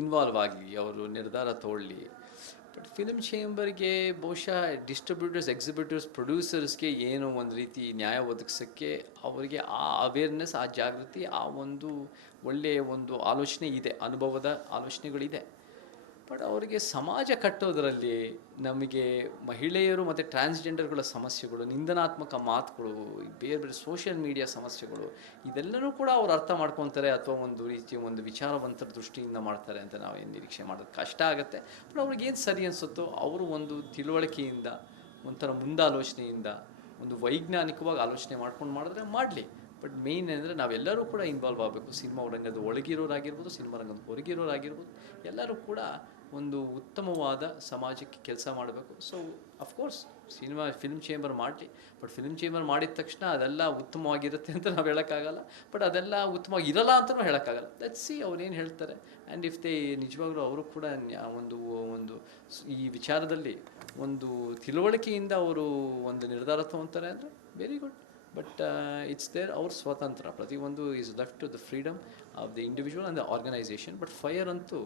ಇನ್ವಾಲ್ವ್ ಆಗಲಿ, ಅವರು ನಿರ್ಧಾರ ತೊಗೊಳ್ಳಿ. ಬಟ್ ಫಿಲ್ಮ್ ಚೇಂಬರ್ಗೆ ಬಹುಶಃ ಡಿಸ್ಟ್ರಿಬ್ಯೂಟರ್ಸ್, ಎಕ್ಸಿಬಿಟರ್ಸ್, ಪ್ರೊಡ್ಯೂಸರ್ಸ್ಗೆ ಏನೋ ಒಂದು ರೀತಿ ನ್ಯಾಯ ಒದಗಿಸೋಕ್ಕೆ ಅವರಿಗೆ ಆ ಅವೇರ್ನೆಸ್, ಆ ಜಾಗೃತಿ, ಆ ಒಂದು ಒಳ್ಳೆಯ ಒಂದು ಆಲೋಚನೆ ಇದೆ, ಅನುಭವದ ಆಲೋಚನೆಗಳಿದೆ. ಬಟ್ ಅವರಿಗೆ ಸಮಾಜ ಕಟ್ಟೋದರಲ್ಲಿ ನಮಗೆ ಮಹಿಳೆಯರು ಮತ್ತು ಟ್ರಾನ್ಸ್ಜೆಂಡರ್ಗಳ ಸಮಸ್ಯೆಗಳು, ನಿಂದನಾತ್ಮಕ ಮಾತುಗಳು, ಬೇರೆ ಬೇರೆ ಸೋಷಿಯಲ್ ಮೀಡಿಯಾ ಸಮಸ್ಯೆಗಳು, ಇದೆಲ್ಲನೂ ಕೂಡ ಅವ್ರು ಅರ್ಥ ಮಾಡ್ಕೊತಾರೆ ಅಥವಾ ಒಂದು ರೀತಿಯ ಒಂದು ವಿಚಾರವಂತರ ದೃಷ್ಟಿಯಿಂದ ಮಾಡ್ತಾರೆ ಅಂತ ನಾವೇನು ನಿರೀಕ್ಷೆ ಮಾಡೋದು ಕಷ್ಟ ಆಗುತ್ತೆ. ಬಟ್ ಅವ್ರಿಗೇನು ಸರಿ ಅನಿಸುತ್ತೋ ಅವರು ಒಂದು ತಿಳುವಳಿಕೆಯಿಂದ, ಒಂಥರ ಮುಂದಾಲೋಚನೆಯಿಂದ, ಒಂದು ವೈಜ್ಞಾನಿಕವಾಗಿ ಆಲೋಚನೆ ಮಾಡ್ಕೊಂಡು ಮಾಡಿದ್ರೆ ಮಾಡಲಿ. ಬಟ್ ಮೇಯ್ನ್ ಅಂದರೆ ನಾವೆಲ್ಲರೂ ಕೂಡ ಇನ್ವಾಲ್ವ್ ಆಗಬೇಕು. ಸಿನಿಮಾ ರಂಗದ ಒಳಗಿರೋರಾಗಿರ್ಬೋದು, ಸಿನಿಮಾ ರಂಗದ ಹೊರಗಿರೋರಾಗಿರ್ಬೋದು, ಎಲ್ಲರೂ ಕೂಡ ಒಂದು ಉತ್ತಮವಾದ ಸಮಾಜಕ್ಕೆ ಕೆಲಸ ಮಾಡಬೇಕು. ಸೊ ಅಫ್ಕೋರ್ಸ್ ಫಿಲ್ಮ್ ಚೇಂಬರ್ ಮಾಡಲಿ, ಬಟ್ ಫಿಲ್ಮ್ ಚೇಂಬರ್ ಮಾಡಿದ ತಕ್ಷಣ ಅದೆಲ್ಲ ಉತ್ತಮವಾಗಿರುತ್ತೆ ಅಂತ ನಾವು ಹೇಳೋಕ್ಕಾಗಲ್ಲ. ಬಟ್ ಅದೆಲ್ಲ ಉತ್ತಮವಾಗಿ ಇರಲ್ಲ ಅಂತಲೂ ಹೇಳೋಕ್ಕಾಗಲ್ಲ. ಲೆಟ್ಸ್ ಸಿ ಅವ್ರೇನು ಹೇಳ್ತಾರೆ. ಆ್ಯಂಡ್ ಇಫ್ ದೇ ನಿಜವಾಗ್ಲೂ ಅವರು ಕೂಡ ಒಂದು ಈ ವಿಚಾರದಲ್ಲಿ ಒಂದು ತಿಳುವಳಿಕೆಯಿಂದ ಅವರು ಒಂದು ನಿರ್ಧಾರ ತೊಗೊತಾರೆ ಅಂದರೆ very good. But it's their ಅವ್ರ ಸ್ವಾತಂತ್ರ್ಯ, ಪ್ರತಿಯೊಂದು is left to the freedom of the individual and the organisation. But ಫೈರ್ ಅಂತೂ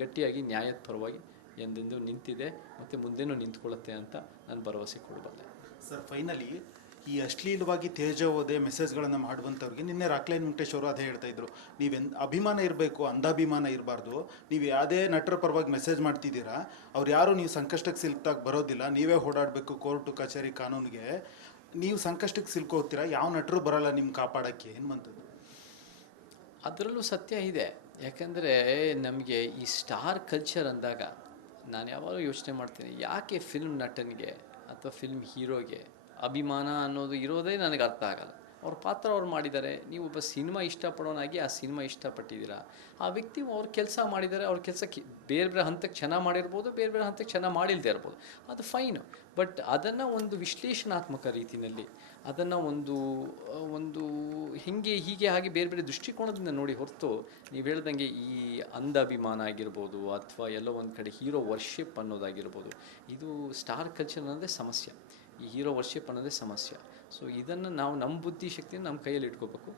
ಗಟ್ಟಿಯಾಗಿ ನ್ಯಾಯದ ಪರವಾಗಿ ಎಂದೆಂದು ನಿಂತಿದೆ ಮತ್ತು ಮುಂದೇನೂ ನಿಂತ್ಕೊಳ್ಳುತ್ತೆ ಅಂತ ನಾನು ಭರವಸೆ ಕೊಡಬಲ್ಲೆ. ಸರ್, ಫೈನಲಿ ಈ ಅಶ್ಲೀಲವಾಗಿ ತೇಜೋವಧೆ ಮೆಸೇಜ್ಗಳನ್ನು ಮಾಡುವಂಥವ್ರಿಗೆ ನಿನ್ನೆ ರಾಕ್ಲೈನ್ ವೆಂಕಟೇಶ್ ಅವರು ಅದೇ ಹೇಳ್ತಾ ಇದ್ರು, ಅಭಿಮಾನ ಇರಬೇಕು, ಅಂಧಾಭಿಮಾನ ಇರಬಾರ್ದು. ನೀವು ಯಾವುದೇ ನಟರ ಪರವಾಗಿ ಮೆಸೇಜ್ ಮಾಡ್ತಿದ್ದೀರಾ, ಅವ್ರು ಯಾರು ನೀವು ಸಂಕಷ್ಟಕ್ಕೆ ಸಿಲ್ಕ್ದಾಗ ಬರೋದಿಲ್ಲ, ನೀವೇ ಓಡಾಡಬೇಕು ಕೋರ್ಟು ಕಚೇರಿ ಕಾನೂನಿಗೆ. ನೀವು ಸಂಕಷ್ಟಕ್ಕೆ ಸಿಲ್ಕೋತೀರಾ, ಯಾವ ನಟರು ಬರಲ್ಲ ನಿಮ್ಮ ಕಾಪಾಡೋಕ್ಕೆ ಎನ್ನುವಂಥದ್ದು. ಅದರಲ್ಲೂ ಸತ್ಯ ಇದೆ. ಯಾಕಂದರೆ ನಮಗೆ ಈ ಸ್ಟಾರ್ ಕಲ್ಚರ್ ಅಂದಾಗ ನಾನು ಯಾವಾಗಲೂ ಯೋಚನೆ ಮಾಡ್ತೀನಿ, ಯಾಕೆ ಫಿಲ್ಮ್ ನಟನಿಗೆ ಅಥವಾ ಫಿಲ್ಮ್ ಹೀರೋಗೆ ಅಭಿಮಾನ ಅನ್ನೋದು ಇರೋದೇ ನನಗೆ ಅರ್ಥ ಆಗಲ್ಲ. ಅವ್ರ ಪಾತ್ರ ಅವ್ರು ಮಾಡಿದ್ದಾರೆ, ನೀವು ಒಬ್ಬ ಸಿನಿಮಾ ಇಷ್ಟಪಡೋನಾಗಿ ಆ ಸಿನಿಮಾ ಇಷ್ಟಪಟ್ಟಿದ್ದೀರಾ, ಆ ವ್ಯಕ್ತಿ ಅವ್ರ ಕೆಲಸ ಮಾಡಿದ್ದಾರೆ, ಅವ್ರ ಕೆಲಸಕ್ಕೆ ಬೇರೆ ಬೇರೆ ಹಂತಕ್ಕೆ ಚೆನ್ನಾಗಿ ಮಾಡಿರ್ಬೋದು, ಬೇರೆ ಬೇರೆ ಹಂತಕ್ಕೆ ಚೆನ್ನಾಗಿ ಮಾಡಿಲ್ಲದೆ ಇರ್ಬೋದು, ಅದು ಫೈನು. ಬಟ್ ಅದನ್ನು ಒಂದು ವಿಶ್ಲೇಷಣಾತ್ಮಕ ರೀತಿಯಲ್ಲಿ ಅದನ್ನು ಒಂದು ಹೀಗೆ ಹಾಗೆ ಬೇರೆ ಬೇರೆ ದೃಷ್ಟಿಕೋನದಿಂದ ನೋಡಿ ಹೊರತು ನೀವು ಹೇಳ್ದಂಗೆ ಈ ಅಂಧ ಅಭಿಮಾನ ಆಗಿರ್ಬೋದು ಅಥವಾ ಎಲ್ಲೋ ಒಂದು ಕಡೆ ಹೀರೋ ವರ್ಷಿಪ್ ಅನ್ನೋದಾಗಿರ್ಬೋದು, ಇದು ಸ್ಟಾರ್ ಕಲ್ಚರ್ ಅನ್ನೋದೇ ಸಮಸ್ಯೆ. ಈ ಹೀರೋ ವರ್ಷಿಪ್ ಅನ್ನೋದೇ ಸಮಸ್ಯೆ. ಸೊ ಇದನ್ನು ನಾವು ನಮ್ಮ ಬುದ್ಧಿಶಕ್ತಿಯನ್ನು ನಮ್ಮ ಕೈಯಲ್ಲಿ ಇಟ್ಕೋಬೇಕು.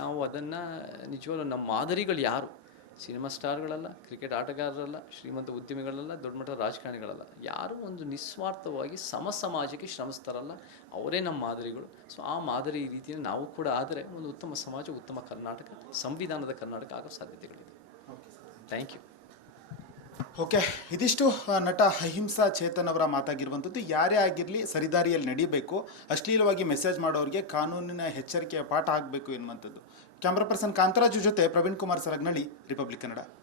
ನಾವು ಅದನ್ನು ನಿಜವಾಗ್ಲೂ ನಮ್ಮ ಮಾದರಿಗಳು ಯಾರು, ಸಿನಿಮಾ ಸ್ಟಾರ್ಗಳಲ್ಲ, ಕ್ರಿಕೆಟ್ ಆಟಗಾರರಲ್ಲ, ಶ್ರೀಮಂತ ಉದ್ಯಮಿಗಳಲ್ಲ, ದೊಡ್ಡ ಮಟ್ಟದ ರಾಜಕಾರಣಿಗಳಲ್ಲ, ಯಾರು ಒಂದು ನಿಸ್ವಾರ್ಥವಾಗಿ ಸಮಾಜಕ್ಕೆ ಶ್ರಮಿಸ್ತಾರಲ್ಲ ಅವರೇ ನಮ್ಮ ಮಾದರಿಗಳು. ಸೊ ಆ ಮಾದರಿ ರೀತಿಯಲ್ಲಿ ನಾವು ಕೂಡ ಆದರೆ ಒಂದು ಉತ್ತಮ ಸಮಾಜ, ಉತ್ತಮ ಕರ್ನಾಟಕ, ಸಂವಿಧಾನದ ಕರ್ನಾಟಕ ಆಗೋ ಸಾಧ್ಯತೆಗಳಿದೆ. Thank you. ಓಕೆ, ಇದಿಷ್ಟು ನಟ ಅಹಿಂಸಾ ಚೇತನ್ ಅವರ ಮಾತಾಗಿರುವಂಥದ್ದು. ಯಾರೇ ಆಗಿರಲಿ ಸರಿದಾರಿಯಲ್ಲಿ ನಡೀಬೇಕು, ಅಶ್ಲೀಲವಾಗಿ ಮೆಸೇಜ್ ಮಾಡೋರಿಗೆ ಕಾನೂನಿನ ಎಚ್ಚರಿಕೆಯ ಪಾಠ ಆಗಬೇಕು ಎನ್ನುವಂಥದ್ದು. ಕ್ಯಾಮ್ರಾ ಪರ್ಸನ್ ಕಾಂತರಾಜು ಜೊತೆ ಪ್ರವೀಣ್ ಕುಮಾರ್ ಸರಗ್ನಳ್ಳಿ, ರಿಪಬ್ಲಿಕ್ ಕನ್ನಡ.